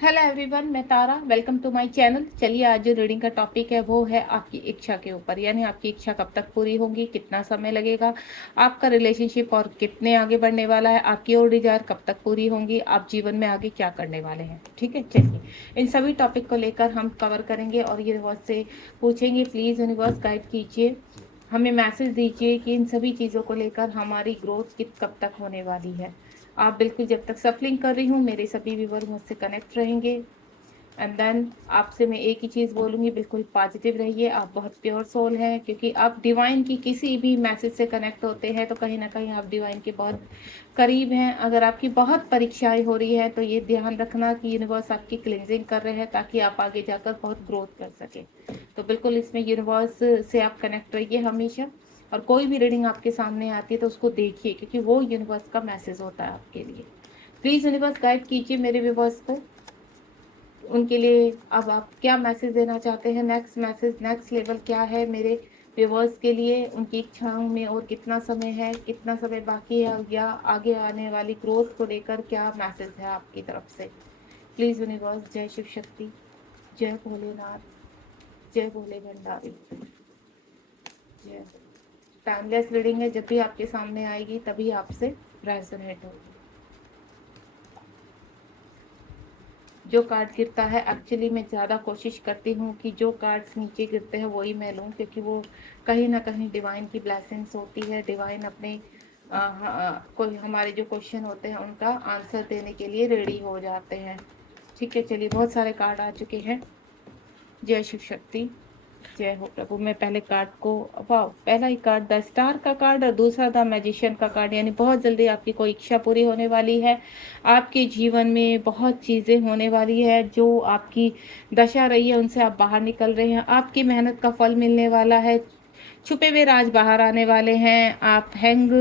Hello everyone, मैं Tara. Welcome to my channel. चलिए, आज जो रीडिंग का टॉपिक है वो है आपकी इच्छा के ऊपर, यानी आपकी इच्छा कब तक पूरी होगी, कितना समय लगेगा, आपका रिलेशनशिप और कितने आगे बढ़ने वाला है, आपकी और डिजायर कब तक पूरी होंगी, आप जीवन में आगे क्या करने वाले हैं। ठीक है, चलिए इन सभी टॉपिक को लेकर हम कवर करेंगे और यूनिवर्स से पूछेंगे, प्लीज़ यूनिवर्स गाइड कीजिए, हमें मैसेज दीजिए कि इन सभी चीज़ों को लेकर हमारी ग्रोथ कब तक होने वाली है। आप बिल्कुल, जब तक सफलिंग कर रही हूँ मेरे सभी व्यूवर मुझसे कनेक्ट रहेंगे। एंड देन आपसे मैं एक ही चीज़ बोलूँगी, बिल्कुल पॉजिटिव रहिए। आप बहुत प्योर सोल हैं, क्योंकि आप डिवाइन की किसी भी मैसेज से कनेक्ट होते हैं तो कहीं ना कहीं आप डिवाइन के बहुत करीब हैं। अगर आपकी बहुत परीक्षाएं हो रही है तो ये ध्यान रखना कि यूनिवर्स आपकी क्लिनजिंग कर रहे हैं ताकि आप आगे जाकर बहुत ग्रोथ कर सकें। तो बिल्कुल इसमें यूनिवर्स से आप कनेक्ट रहिए हमेशा। और कोई भी रीडिंग आपके सामने आती है तो उसको देखिए, क्योंकि वो यूनिवर्स का मैसेज होता है आपके लिए। प्लीज़ यूनिवर्स गाइड कीजिए मेरे व्यूवर्स को, उनके लिए अब आप क्या मैसेज देना चाहते हैं। नेक्स्ट मैसेज, नेक्स्ट लेवल क्या है मेरे व्यूवर्स के लिए, उनकी इच्छाओं में और कितना समय है, कितना समय बाकी है, या आगे आने वाली ग्रोथ को लेकर क्या मैसेज है आपकी तरफ से। प्लीज़ यूनिवर्स, जय शिव शक्ति, जय भोलेनाथ, जय भोले भंडारी, जय। टाइमलेस रीडिंग है, जब भी आपके सामने आएगी तभी आपसे रेजोनेट होगी। जो कार्ड गिरता है, एक्चुअली मैं ज़्यादा कोशिश करती हूँ कि जो कार्ड्स नीचे गिरते हैं वही मैं लूँ, क्योंकि वो कहीं ना कहीं डिवाइन की ब्लेसिंग्स होती है। डिवाइन अपने कोई हमारे जो क्वेश्चन होते हैं उनका आंसर देने के लिए रेडी हो जाते हैं। ठीक है, चलिए बहुत सारे कार्ड आ चुके हैं। जय शिव शक्ति, जय हो प्रभु। मैं पहले कार्ड को, वाह, पहला ही कार्ड द स्टार का कार्ड और दूसरा द मैजिशियन का कार्ड, यानी बहुत जल्दी आपकी कोई इच्छा पूरी होने वाली है। आपके जीवन में बहुत चीज़ें होने वाली है, जो आपकी दशा रही है उनसे आप बाहर निकल रहे हैं। आपकी मेहनत का फल मिलने वाला है। छुपे हुए राज बाहर आने वाले हैं। आप हैंग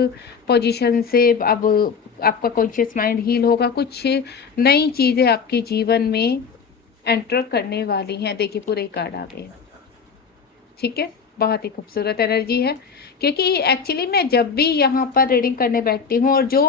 पोजीशन से अब आपका कॉन्शियस माइंड हील होगा। कुछ नई चीज़ें आपके जीवन में एंटर करने वाली हैं। देखिए पूरे कार्ड आ गए। ठीक है, बहुत ही खूबसूरत एनर्जी है, क्योंकि एक्चुअली मैं जब भी यहाँ पर रीडिंग करने बैठती हूँ और जो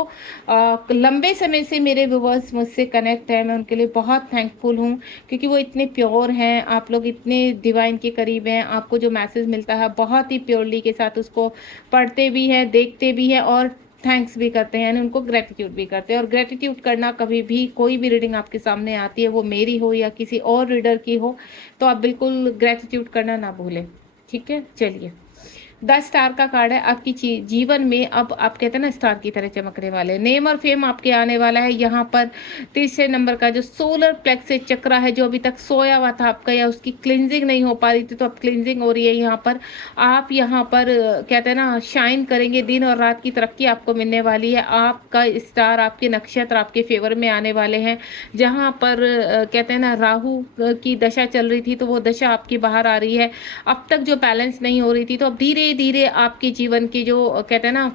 लंबे समय से मेरे व्यूवर्स मुझसे कनेक्ट हैं, मैं उनके लिए बहुत थैंकफुल हूँ, क्योंकि वो इतने प्योर हैं। आप लोग इतने डिवाइन के करीब हैं। आपको जो मैसेज मिलता है बहुत ही प्योरली के साथ उसको पढ़ते भी हैं, देखते भी हैं और थैंक्स भी करते हैं, यानी उनको ग्रेटिट्यूड भी करते हैं। और ग्रेटिट्यूड करना, कभी भी कोई भी रीडिंग आपके सामने आती है, वो मेरी हो या किसी और रीडर की हो, तो आप बिल्कुल ग्रेटिट्यूड करना ना भूलें। ठीक है, चलिए 10 स्टार का कार्ड है। आपकी जीवन में अब आप कहते हैं ना स्टार की तरह चमकने वाले, नेम और फेम आपके आने वाला है। यहाँ पर तीसरे नंबर का जो सोलर प्लेक्स चक्र है, जो अभी तक सोया हुआ था आपका या उसकी क्लिनजिंग नहीं हो पा रही थी, तो अब क्लिनजिंग हो रही है। यहाँ पर आप यहाँ पर कहते हैं ना शाइन करेंगे। दिन और रात की तरक्की आपको मिलने वाली है। आपका स्टार, आपके नक्षत्र आपके फेवर में आने वाले हैं। जहाँ पर कहते हैं ना राहु की दशा चल रही थी, तो वो दशा आपकी बाहर आ रही है। अब तक जो बैलेंस नहीं हो रही थी, तो अब धीरे धीरे आपके जीवन की जो कहते हैं ना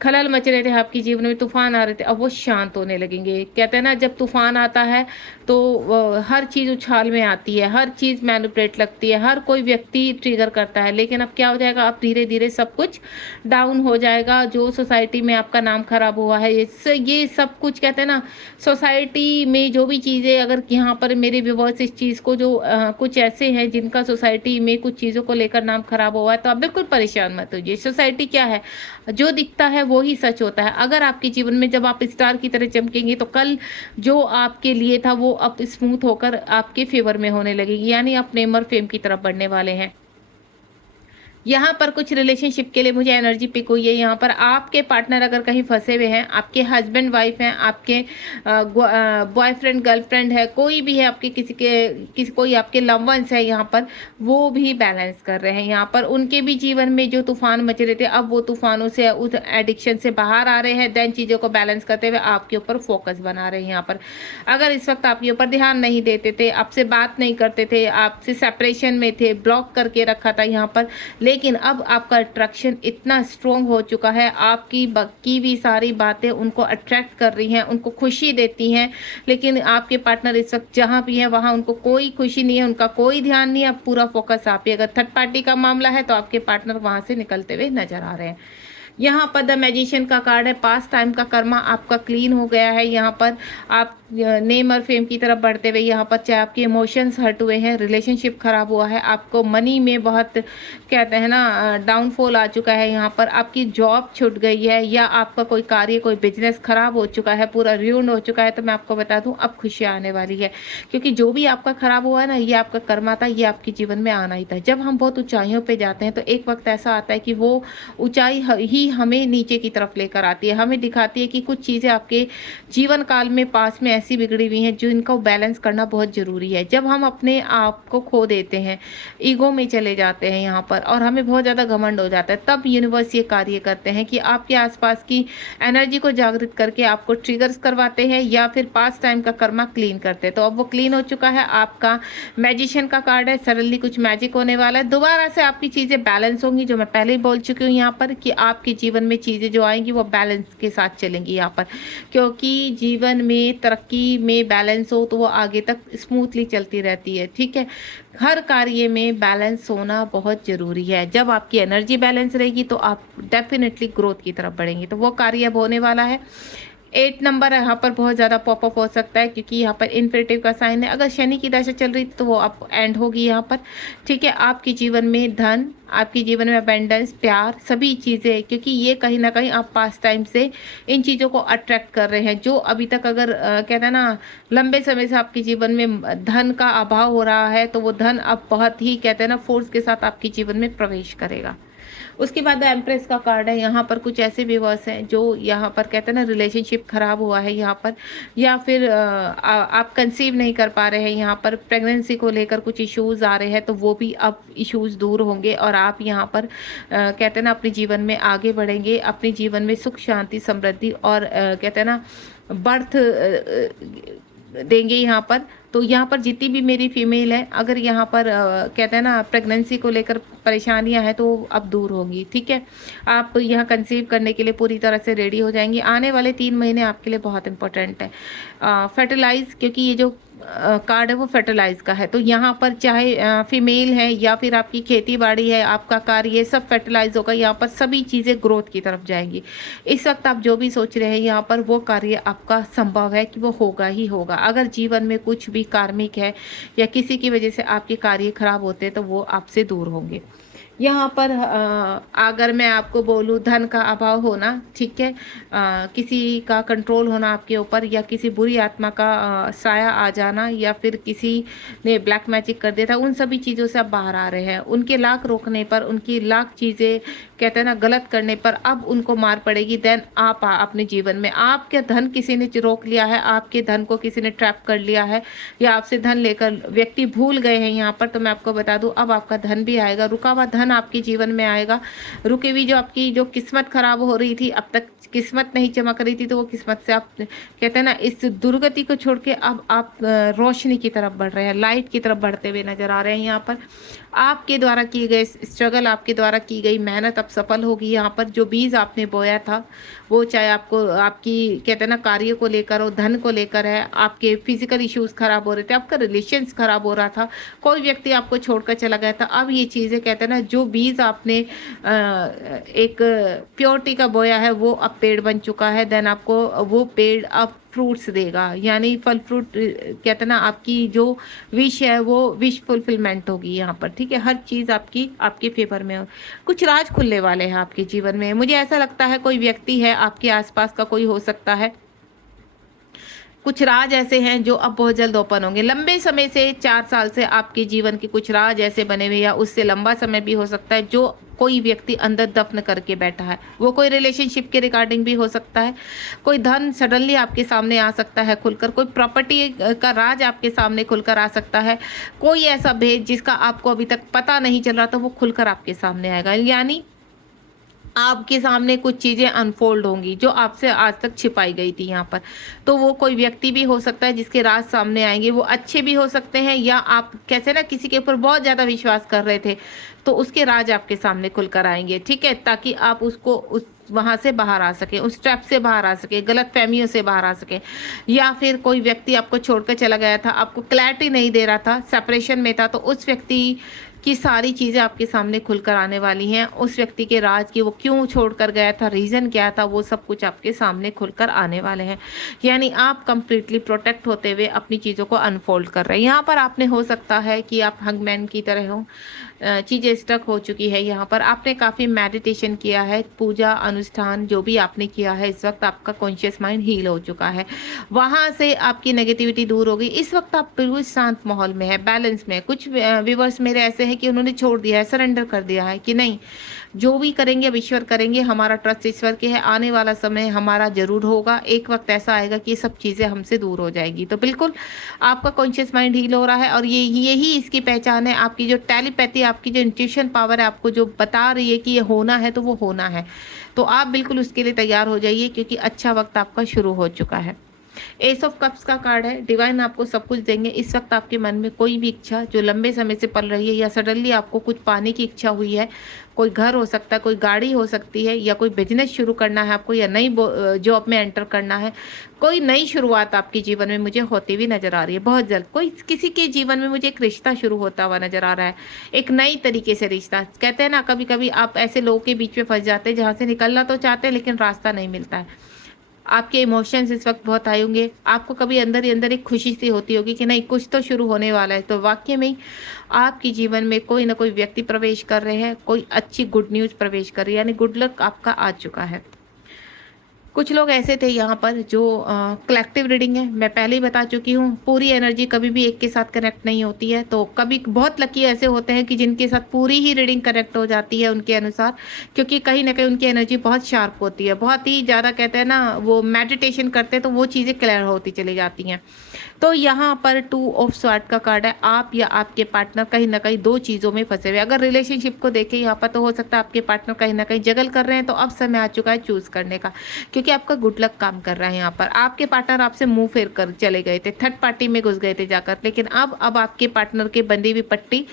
खलल मच रहे थे, आपके जीवन में तूफान आ रहे थे, अब वो शांत होने लगेंगे। कहते हैं ना जब तूफान आता है तो हर चीज़ उछाल में आती है, हर चीज़ मैनिपुलेट लगती है, हर कोई व्यक्ति ट्रिगर करता है। लेकिन अब क्या हो जाएगा, अब धीरे धीरे सब कुछ डाउन हो जाएगा। जो सोसाइटी में आपका नाम खराब हुआ है, ये सब कुछ कहते हैं ना सोसाइटी में जो भी चीज़ें, अगर यहाँ पर मेरे व्यूवर्स इस चीज़ को जो कुछ ऐसे हैं जिनका सोसाइटी में कुछ चीज़ों को लेकर नाम खराब हुआ है, तो आप बिल्कुल परेशान मत होइए। सोसाइटी क्या है, जो दिखता है वो ही सच होता है। अगर आपके जीवन में जब आप स्टार की तरह चमकेंगे, तो कल जो आपके लिए था वो अब स्मूथ होकर आपके फेवर में होने लगेगी, यानी आप नेम और फेम की तरफ बढ़ने वाले हैं। यहाँ पर कुछ रिलेशनशिप के लिए मुझे एनर्जी पिक हुई है। यहाँ पर आपके पार्टनर अगर कहीं फंसे हुए हैं, आपके हस्बैंड वाइफ हैं, आपके बॉयफ्रेंड गर्लफ्रेंड है, कोई भी है आपके, किसी कोई आपके लव वंस है, यहाँ पर वो भी बैलेंस कर रहे हैं। यहाँ पर उनके भी जीवन में जो तूफान मच रहे थे, अब वो तूफानों से, उस एडिक्शन से बाहर आ रहे हैं। देन चीज़ों को बैलेंस करते हुए आपके ऊपर फोकस बना रहे हैं। यहाँ पर अगर इस वक्त आपके ऊपर ध्यान नहीं देते थे, आपसे बात नहीं करते थे, आपसे सेपरेशन में थे, ब्लॉक करके रखा था यहाँ पर, लेकिन अब आपका अट्रैक्शन इतना स्ट्रॉन्ग हो चुका है, आपकी की भी सारी बातें उनको अट्रैक्ट कर रही हैं, उनको खुशी देती हैं। लेकिन आपके पार्टनर इस वक्त जहाँ भी है वहाँ उनको कोई खुशी नहीं है, उनका कोई ध्यान नहीं है। अब पूरा फोकस आप ही, अगर थर्ड पार्टी का मामला है तो आपके पार्टनर वहाँ से निकलते हुए नजर आ रहे हैं। यहाँ पर द मैजिशियन का कार्ड है। पास्ट टाइम का कर्मा आपका क्लीन हो गया है। यहाँ पर आप नेम और फेम की तरफ बढ़ते हुए यहाँ पर, चाहे आपके इमोशंस हर्ट हुए हैं, रिलेशनशिप खराब हुआ है, आपको मनी में बहुत कहते हैं ना डाउनफॉल आ चुका है, यहाँ पर आपकी जॉब छूट गई है, या आपका कोई कार्य कोई बिजनेस खराब हो चुका है, पूरा र्यून हो चुका है, तो मैं आपको बता दूं अब खुशियाँ आने वाली है। क्योंकि जो भी आपका खराब हुआ है ना, ये आपका कर्मा था, ये आपके जीवन में आना ही था। जब हम बहुत ऊंचाइयों पे जाते हैं तो एक वक्त ऐसा आता है कि वो ऊंचाई ही हमें नीचे की तरफ लेकर आती है, हमें दिखाती है कि कुछ चीज़ें आपके जीवन काल में पास में ऐसी बिगड़ी हुई हैं जो इनको बैलेंस करना बहुत ज़रूरी है। जब हम अपने आप को खो देते हैं, ईगो में चले जाते हैं यहाँ पर, और हमें बहुत ज़्यादा घमंड हो जाता है, तब यूनिवर्स ये कार्य करते हैं कि आपके आसपास की एनर्जी को जागृत करके आपको ट्रिगर्स करवाते हैं, या फिर पास्ट टाइम का कर्मा क्लीन करते हैं। तो अब वो क्लीन हो चुका है, आपका मैजिशियन का कार्ड है, सडनली कुछ मैजिक होने वाला है, दोबारा से आपकी चीज़ें बैलेंस होंगी। जो मैं पहले ही बोल चुकी हूँ यहाँ पर कि आपके जीवन में चीज़ें जो आएंगी वो बैलेंस के साथ चलेंगी यहाँ पर, क्योंकि जीवन में तरक्की में बैलेंस हो तो वो आगे तक स्मूथली चलती रहती है। ठीक है, हर कार्य में बैलेंस होना बहुत ज़रूरी है। जब आपकी एनर्जी बैलेंस रहेगी तो आप डेफिनेटली ग्रोथ की तरफ बढ़ेंगे। तो वो कार्य अब होने वाला है। 8 नंबर यहाँ पर बहुत ज़्यादा पॉपअप हो सकता है, क्योंकि यहाँ पर इन्फिनिटिव का साइन है। अगर शनि की दशा चल रही तो वो अब एंड होगी यहाँ पर। ठीक है, आपके जीवन में धन, आपके जीवन में अबेंडेंस, प्यार, सभी चीज़ें, क्योंकि ये कहीं ना कहीं आप पास टाइम से इन चीज़ों को अट्रैक्ट कर रहे हैं। जो अभी तक अगर कहते हैं ना लंबे समय से आपके जीवन में धन का अभाव हो रहा है, तो वो धन अब बहुत ही कहते हैं ना फोर्स के साथ आपके जीवन में प्रवेश करेगा। उसके बाद एम्प्रेस का कार्ड है। यहाँ पर कुछ ऐसे व्यूअर्स हैं जो यहाँ पर कहते हैं ना रिलेशनशिप खराब हुआ है यहाँ पर, या फिर आप कंसीव नहीं कर पा रहे हैं, यहाँ पर प्रेगनेंसी को लेकर कुछ इश्यूज आ रहे हैं, तो वो भी अब इश्यूज दूर होंगे और आप यहाँ पर कहते हैं ना अपने जीवन में आगे बढ़ेंगे, अपने जीवन में सुख शांति समृद्धि और कहते हैं ना बर्थ देंगे यहाँ पर। तो यहाँ पर जितनी भी मेरी फीमेल है, अगर यहाँ पर कहते हैं ना प्रेगनेंसी को लेकर परेशानियां हैं तो अब दूर होंगी। ठीक है, आप यहाँ कंसीव करने के लिए पूरी तरह से रेडी हो जाएंगी। आने वाले 3 महीने आपके लिए बहुत इंपॉर्टेंट है। फर्टिलाइज, क्योंकि ये जो कार्ड है वो फर्टिलाइज का है, तो यहाँ पर चाहे फीमेल है या फिर आपकी खेती बाड़ी है, आपका कार्य, ये सब फर्टिलाइज होगा। यहाँ पर सभी चीज़ें ग्रोथ की तरफ जाएंगी। इस वक्त आप जो भी सोच रहे हैं यहाँ पर, वो कार्य आपका संभव है कि वो होगा ही होगा। अगर जीवन में कुछ भी कार्मिक है या किसी की वजह से आपके कार्य खराब होते हैं तो वो आपसे दूर होंगे। यहाँ पर अगर मैं आपको बोलूँ धन का अभाव होना, ठीक है, किसी का कंट्रोल होना आपके ऊपर, या किसी बुरी आत्मा का साया आ जाना, या फिर किसी ने ब्लैक मैजिक कर दिया था, उन सभी चीज़ों से आप बाहर आ रहे हैं। उनके लाख रोकने पर, उनकी लाख चीज़ें कहते हैं ना गलत करने पर अब उनको मार पड़ेगी। देन आप अपने जीवन में, आपके धन किसी ने रोक लिया है, आपके धन को किसी ने ट्रैप कर लिया है, या आपसे धन लेकर व्यक्ति भूल गए हैं यहाँ पर, तो मैं आपको बता दूं अब आपका धन भी आएगा। रुका हुआ धन आपके जीवन में आएगा। रुकी हुई जो आपकी जो किस्मत खराब हो रही थी, अब तक किस्मत नहीं चमक रही थी, तो वो किस्मत से आप कहते हैं ना इस दुर्गति को छोड़ के अब आप रोशनी की तरफ बढ़ रहे हैं, लाइट की तरफ बढ़ते हुए नजर आ रहे हैं। यहाँ पर आपके द्वारा की गई स्ट्रगल, आपके द्वारा की गई मेहनत अब सफल होगी। यहाँ पर जो बीज आपने बोया था, वो चाहे आपको आपकी कहते हैं ना कार्य को लेकर हो, धन को लेकर है, आपके फिजिकल इश्यूज खराब हो रहे थे, आपका रिलेशंस खराब हो रहा था, कोई व्यक्ति आपको छोड़कर चला गया था, अब ये चीज़ें कहते हैं ना जो बीज आपने एक प्योरिटी का बोया है वो अब पेड़ बन चुका है। देन आपको वो पेड़ अब फ्रूट्स देगा, यानी फल फ्रूट कहते हैं ना आपकी जो विश है वो विश फुलफिलमेंट होगी यहाँ पर। ठीक है, हर चीज़ आपकी आपके फेवर में हो। कुछ राज खुलने वाले हैं आपके जीवन में। मुझे ऐसा लगता है कोई व्यक्ति है आपके आसपास का, कोई हो सकता है, कुछ राज ऐसे हैं जो अब बहुत जल्द ओपन होंगे। लंबे समय से 4 साल से आपके जीवन के कुछ राज ऐसे बने हुए, या उससे लंबा समय भी हो सकता है, जो कोई व्यक्ति अंदर दफन करके बैठा है। वो कोई रिलेशनशिप के रिगार्डिंग भी हो सकता है, कोई धन सडनली आपके सामने आ सकता है खुलकर, कोई प्रॉपर्टी का राज आपके सामने खुलकर आ सकता है, कोई ऐसा भेद जिसका आपको अभी तक पता नहीं चल रहा था वो खुलकर आपके सामने आएगा। यानी आपके सामने कुछ चीज़ें अनफोल्ड होंगी जो आपसे आज तक छिपाई गई थी यहाँ पर। तो वो कोई व्यक्ति भी हो सकता है जिसके राज सामने आएंगे, वो अच्छे भी हो सकते हैं, या आप कैसे ना किसी के ऊपर बहुत ज़्यादा विश्वास कर रहे थे तो उसके राज आपके सामने खुलकर आएंगे। ठीक है, ताकि आप उसको उस वहाँ से बाहर आ सके, उस ट्रैप से बाहर आ सके, गलत फहमियों से बाहर आ सके। या फिर कोई व्यक्ति आपको छोड़कर चला गया था, आपको क्लैरिटी नहीं दे रहा था, सेपरेशन में था, तो उस व्यक्ति कि सारी चीज़ें आपके सामने खुलकर आने वाली हैं। उस व्यक्ति के राज की, वो क्यों छोड़कर गया था, रीज़न क्या था, वो सब कुछ आपके सामने खुलकर आने वाले हैं। यानी आप कंप्लीटली प्रोटेक्ट होते हुए अपनी चीज़ों को अनफोल्ड कर रहे हैं। यहाँ पर आपने, हो सकता है कि आप हंगमैन की तरह हो, चीज़ें स्टक हो चुकी है। यहाँ पर आपने काफ़ी मेडिटेशन किया है, पूजा अनुष्ठान जो भी आपने किया है, इस वक्त आपका कॉन्शियस माइंड हील हो चुका है, वहाँ से आपकी नेगेटिविटी दूर हो गई। इस वक्त आप बिल्कुल शांत माहौल में है, बैलेंस में है। कुछ व्यूवर्स मेरे ऐसे हैं कि उन्होंने छोड़ दिया है, सरेंडर कर दिया है कि नहीं, जो भी करेंगे अब ईश्वर करेंगे, हमारा ट्रस्ट ईश्वर के है, आने वाला समय हमारा जरूर होगा, एक वक्त ऐसा आएगा कि ये सब चीज़ें हमसे दूर हो जाएगी। तो बिल्कुल आपका कॉन्शियस माइंड हील हो रहा है, और ये यही इसकी पहचान है। आपकी जो टेलीपैथी, आपकी जो इंट्यूशन पावर है, आपको जो बता रही है कि ये होना है तो वो होना है। तो आप बिल्कुल उसके लिए तैयार हो जाइए, क्योंकि अच्छा वक्त आपका शुरू हो चुका है। एस ऑफ कप्स का कार्ड है, डिवाइन आपको सब कुछ देंगे। इस वक्त आपके मन में कोई भी इच्छा जो लंबे समय से पल रही है, या सडनली आपको कुछ पाने की इच्छा हुई है, कोई घर हो सकता है, कोई गाड़ी हो सकती है, या कोई बिजनेस शुरू करना है आपको, या नई जॉब में एंटर करना है, कोई नई शुरुआत आपके जीवन में मुझे होती हुई नजर आ रही है। बहुत जल्द कोई किसी के जीवन में मुझे एक रिश्ता शुरू होता हुआ नजर आ रहा है, एक नई तरीके से रिश्ता। कहते हैं ना, कभी कभी आप ऐसे लोगों के बीच में फंस जाते हैं जहाँ से निकलना तो चाहते हैं लेकिन रास्ता नहीं मिलता है। आपके इमोशंस इस वक्त बहुत आए होंगे, आपको कभी अंदर ही अंदर एक खुशी सी होती होगी कि नहीं, कुछ तो शुरू होने वाला है। तो वाकई में आपके जीवन में कोई ना कोई व्यक्ति प्रवेश कर रहे हैं, कोई अच्छी गुड न्यूज़ प्रवेश कर रही है, यानी गुड लक आपका आ चुका है। कुछ लोग ऐसे थे यहाँ पर जो कलेक्टिव रीडिंग है, मैं पहले ही बता चुकी हूँ, पूरी एनर्जी कभी भी एक के साथ कनेक्ट नहीं होती है। तो कभी बहुत लकी ऐसे होते हैं कि जिनके साथ पूरी ही रीडिंग कनेक्ट हो जाती है उनके अनुसार, क्योंकि कहीं ना कहीं उनकी एनर्जी बहुत शार्प होती है, बहुत ही ज़्यादा, कहते हैं ना, वो मेडिटेशन करते हैं तो वो चीज़ें क्लियर होती चली जाती हैं। तो यहाँ पर 2 ऑफ स्वॉर्ड का कार्ड है। आप या आपके पार्टनर कहीं ना कहीं दो चीज़ों में फंसे हुए। अगर रिलेशनशिप को देखें यहाँ पर, तो हो सकता है आपके पार्टनर कहीं ना कहीं जगल कर रहे हैं, तो अब समय आ चुका है चूज़ करने का, क्योंकि आपका गुड लक काम कर रहा है। यहाँ पर आपके पार्टनर आपसे मुंह फेर कर चले गए थे, थर्ड पार्टी में घुस गए थे जाकर, लेकिन अब आपके पार्टनर के बंधी हुई पट्टी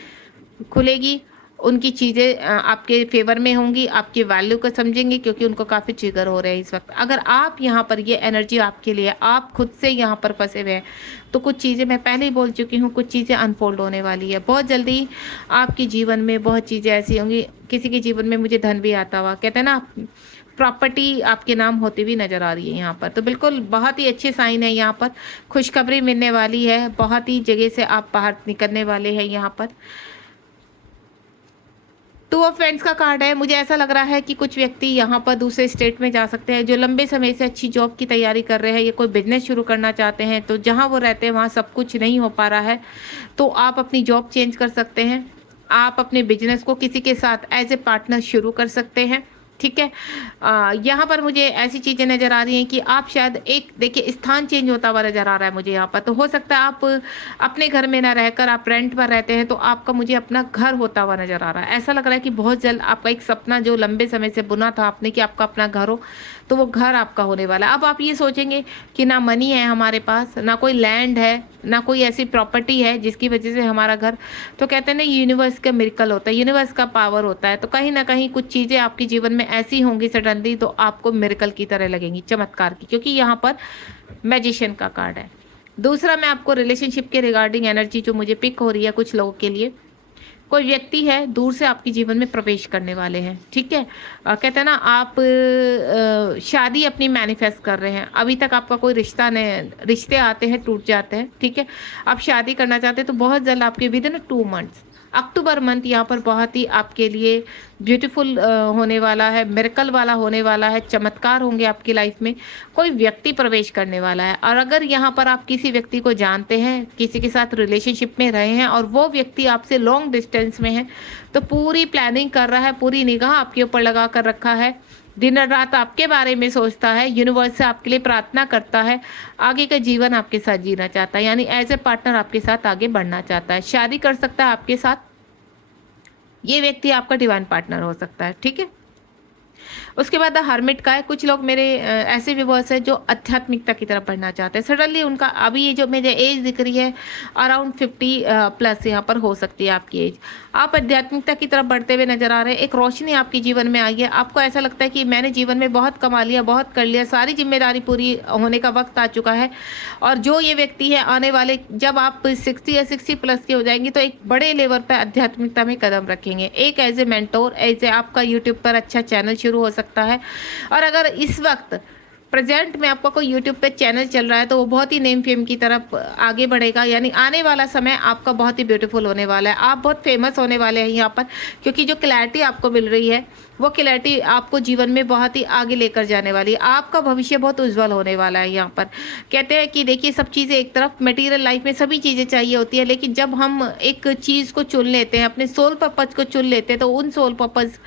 खुलेगी, उनकी चीज़ें आपके फेवर में होंगी, आपकी वैल्यू को समझेंगे, क्योंकि उनको काफ़ी ट्रिगर हो रहे हैं इस वक्त। अगर आप यहाँ पर, ये एनर्जी आपके लिए, आप खुद से यहाँ पर फंसे हुए हैं, तो कुछ चीज़ें मैं पहले ही बोल चुकी हूँ, कुछ चीज़ें अनफोल्ड होने वाली है बहुत जल्दी। आपके जीवन में बहुत चीज़ें ऐसी होंगी, किसी के जीवन में मुझे धन भी आता हुआ, कहते हैं ना, प्रॉपर्टी आपके नाम होती हुई नज़र आ रही है यहाँ पर। तो बिल्कुल बहुत ही अच्छे साइन है, यहाँ पर खुशखबरी मिलने वाली है, बहुत ही जगह से आप बाहर निकलने वाले हैं यहाँ पर। 2 ऑफ फ्रेंड्स का कार्ड है। मुझे ऐसा लग रहा है कि कुछ व्यक्ति यहाँ पर दूसरे स्टेट में जा सकते हैं, जो लंबे समय से अच्छी जॉब की तैयारी कर रहे हैं, या कोई बिजनेस शुरू करना चाहते हैं, तो जहाँ वो रहते हैं वहाँ सब कुछ नहीं हो पा रहा है, तो आप अपनी जॉब चेंज कर सकते हैं, आप अपने बिजनेस को किसी के साथ एज ए पार्टनर शुरू कर सकते हैं। ठीक है, यहाँ पर मुझे ऐसी चीज़ें नज़र आ रही हैं कि आप शायद एक, देखिए, स्थान चेंज होता हुआ नज़र आ रहा है मुझे यहाँ पर। तो हो सकता है आप अपने घर में ना रहकर आप रेंट पर रहते हैं, तो आपका मुझे अपना घर होता हुआ नज़र आ रहा है। ऐसा लग रहा है कि बहुत जल्द आपका एक सपना जो लंबे समय से बुना था आपने कि आपका अपना घर हो, तो वो घर आपका होने वाला है। अब आप ये सोचेंगे कि ना मनी है हमारे पास, ना कोई लैंड है, ना कोई ऐसी प्रॉपर्टी है जिसकी वजह से हमारा घर, तो कहते हैं ना, यूनिवर्स का मिरेकल होता है, यूनिवर्स का पावर होता है। तो कहीं ना कहीं कुछ चीज़ें आपके जीवन में ऐसी होंगी सडनली, तो आपको मिरेकल की तरह लगेंगी, चमत्कार की, क्योंकि यहाँ पर मैजिशियन का कार्ड है। दूसरा, मैं आपको रिलेशनशिप के रिगार्डिंग एनर्जी जो मुझे पिक हो रही है कुछ लोगों के लिए, कोई व्यक्ति है दूर से आपके जीवन में प्रवेश करने वाले हैं। ठीक है, कहते हैं ना, आप शादी अपनी मैनिफेस्ट कर रहे हैं, अभी तक आपका कोई रिश्ता नहीं, रिश्ते आते हैं टूट जाते हैं। ठीक है, आप शादी करना चाहते हैं, तो बहुत जल्द आपके with in 2 months, October month यहाँ पर बहुत ही आपके लिए ब्यूटीफुल होने वाला है, मिरेकल वाला होने वाला है, चमत्कार होंगे आपकी लाइफ में, कोई व्यक्ति प्रवेश करने वाला है। और अगर यहाँ पर आप किसी व्यक्ति को जानते हैं, किसी के साथ रिलेशनशिप में रहे हैं, और वो व्यक्ति आपसे लॉन्ग डिस्टेंस में है, तो पूरी प्लानिंग कर रहा है, पूरी निगाह आपके ऊपर लगा कर रखा है, दिन और रात आपके बारे में सोचता है, यूनिवर्स से आपके लिए प्रार्थना करता है, आगे का जीवन आपके साथ जीना चाहता है, यानी एज ए पार्टनर आपके साथ आगे बढ़ना चाहता है, शादी कर सकता है आपके साथ। ये व्यक्ति आपका डिवाइन पार्टनर हो सकता है। ठीक है, उसके बाद द हर्मिट का है। कुछ लोग मेरे ऐसे व्यूअर्स हैं जो आध्यात्मिकता की तरफ बढ़ना चाहते हैं। सडनली उनका अभी ये जो मेरी एज दिख रही है अराउंड 50 प्लस यहाँ पर हो सकती है आपकी एज। आप आध्यात्मिकता की तरफ बढ़ते हुए नजर आ रहे हैं। एक रोशनी आपके जीवन में आई है। आपको ऐसा लगता है कि मैंने जीवन में बहुत कमा लिया, बहुत कर लिया, सारी जिम्मेदारी पूरी होने का वक्त आ चुका है। और जो ये व्यक्ति है आने वाले जब आप 60 या 60 प्लस के हो जाएंगे तो एक बड़े लेवल पर आध्यात्मिकता में कदम रखेंगे। एक as a mentor, as a आपका यूट्यूब पर अच्छा चैनल शुरू हो सकता है। और अगर इस वक्त प्रेजेंट में आपका कोई यूट्यूब पे चैनल चल रहा है तो वो बहुत ही नेम फेम की तरफ आगे बढ़ेगा। यानी आने वाला समय आपका बहुत ही ब्यूटीफुल होने वाला है। आप बहुत फेमस होने वाले हैं यहाँ पर, क्योंकि जो क्लैरिटी आपको मिल रही है वो क्लैरिटी आपको जीवन में बहुत ही आगे लेकर जाने वाली है। आपका भविष्य बहुत उज्जवल होने वाला है। यहाँ पर कहते हैं कि देखिए सब चीज़ें एक तरफ, मटेरियल लाइफ में सभी चीज़ें चाहिए होती है, लेकिन जब हम एक चीज़ को चुन लेते हैं, अपने सोल पर्पज को चुन लेते हैं, तो उन सोल पर्पज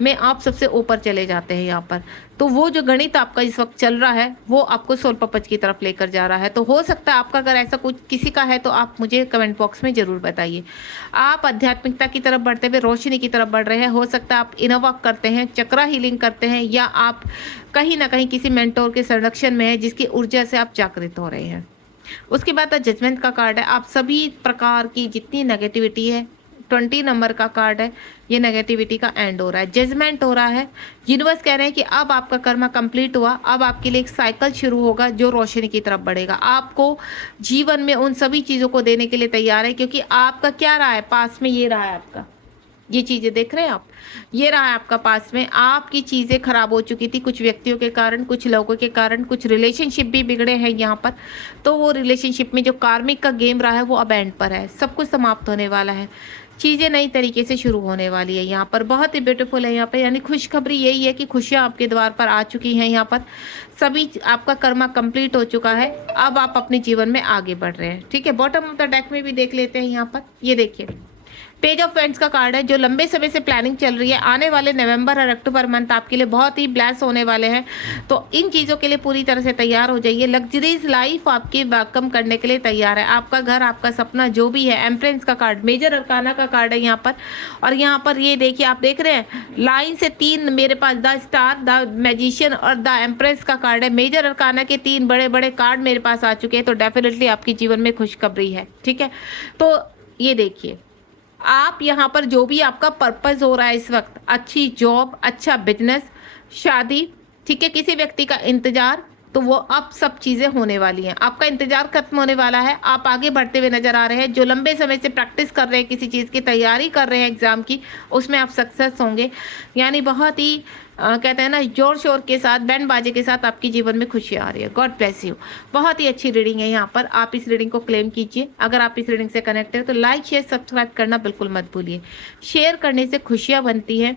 में आप सबसे ऊपर चले जाते हैं यहाँ पर। तो वो जो गणित आपका इस वक्त चल रहा है वो आपको सोल पर्पज की तरफ लेकर जा रहा है। तो हो सकता है आपका अगर ऐसा कुछ किसी का है तो आप मुझे कमेंट बॉक्स में ज़रूर बताइए। आप आध्यात्मिकता की तरफ बढ़ते हुए रोशनी की तरफ बढ़ रहे हैं। हो सकता है आप इनर वर्क करते हैं, चक्रा हीलिंग करते हैं, या आप कहीं ना कहीं किसी मेंटोर के संरक्षण में है जिसकी ऊर्जा से आप जागृत हो रहे हैं। उसके बाद जजमेंट का कार्ड है। आप सभी प्रकार की जितनी नेगेटिविटी है, 20 नंबर का कार्ड है, ये नेगेटिविटी का एंड हो रहा है, जजमेंट हो रहा है। यूनिवर्स कह रहे हैं कि अब आपका कर्म कंप्लीट हुआ, अब आपके लिए एक साइकिल शुरू होगा जो रोशनी की तरफ बढ़ेगा। आपको जीवन में उन सभी चीज़ों को देने के लिए तैयार है, क्योंकि आपका क्या रहा है पास में, ये रहा है आपका, ये चीज़ें देख रहे हैं आप, ये रहा है आपका पास में। आपकी चीज़ें खराब हो चुकी थी कुछ व्यक्तियों के कारण, कुछ लोगों के कारण, कुछ रिलेशनशिप भी बिगड़े हैं यहाँ पर। तो वो रिलेशनशिप में जो कार्मिक का गेम रहा है वो अब एंड पर है, सब कुछ समाप्त होने वाला है, चीज़ें नई तरीके से शुरू होने वाली है। यहाँ पर बहुत ही ब्यूटीफुल है यहाँ पर। यानी खुशखबरी यही है कि खुशियाँ आपके द्वार पर आ चुकी हैं। यहाँ पर सभी आपका कर्मा कंप्लीट हो चुका है, अब आप अपने जीवन में आगे बढ़ रहे हैं। ठीक है, बॉटम ऑफ द डेक में भी देख लेते हैं यहाँ पर। ये देखिए पेज ऑफ फ्रेंड्स का कार्ड है। जो लंबे समय से प्लानिंग चल रही है, आने वाले नवंबर और अक्टूबर मंथ आपके लिए बहुत ही ब्लेस होने वाले हैं। तो इन चीज़ों के लिए पूरी तरह से तैयार हो जाइए। लग्जरीज लाइफ आपकी वेलकम करने के लिए तैयार है। आपका घर, आपका सपना जो भी है। एम्प्रेंस का कार्ड, मेजर अरकाना का कार्ड है यहाँ पर। और यहाँ पर ये देखिए, आप देख रहे हैं लाइन से 3 मेरे पास द स्टार, द मैजिशियन और द एम्प्रेस का कार्ड है। मेजर अरकाना के 3 बड़े बड़े कार्ड मेरे पास आ चुके हैं। तो डेफिनेटली आपके जीवन में खुशखबरी है। ठीक है, तो ये देखिए आप यहाँ पर जो भी आपका पर्पस हो रहा है इस वक्त, अच्छी जॉब, अच्छा बिजनेस, शादी, ठीक है, किसी व्यक्ति का इंतजार, तो वो अब सब चीज़ें होने वाली हैं। आपका इंतजार खत्म होने वाला है, आप आगे बढ़ते हुए नजर आ रहे हैं। जो लंबे समय से प्रैक्टिस कर रहे हैं, किसी चीज़ की तैयारी कर रहे हैं एग्जाम की, उसमें आप सक्सेस होंगे। यानी बहुत ही कहते हैं ना, जोर शोर के साथ, बैंड बाजे के साथ आपके जीवन में खुशी आ रही है। God bless you. बहुत ही अच्छी रीडिंग है यहाँ पर। आप इस रीडिंग को क्लेम कीजिए। अगर आप इस रीडिंग से कनेक्ट है तो लाइक शेयर सब्सक्राइब करना बिल्कुल मत भूलिए। शेयर करने से खुशियाँ बनती हैं,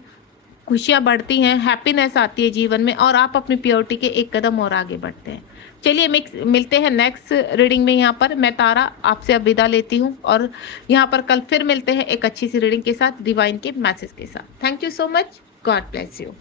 खुशियाँ बढ़ती हैं, हैप्पीनेस आती है जीवन में, और आप अपनी प्योरिटी के एक कदम और आगे बढ़ते हैं। चलिए मिलते हैं नेक्स्ट रीडिंग में। यहाँ पर मैं तारा आपसे अब विदा लेती हूँ, और यहाँ पर कल फिर मिलते हैं एक अच्छी सी रीडिंग के साथ, डिवाइन के मैसेज के साथ। Thank you so much. God bless you.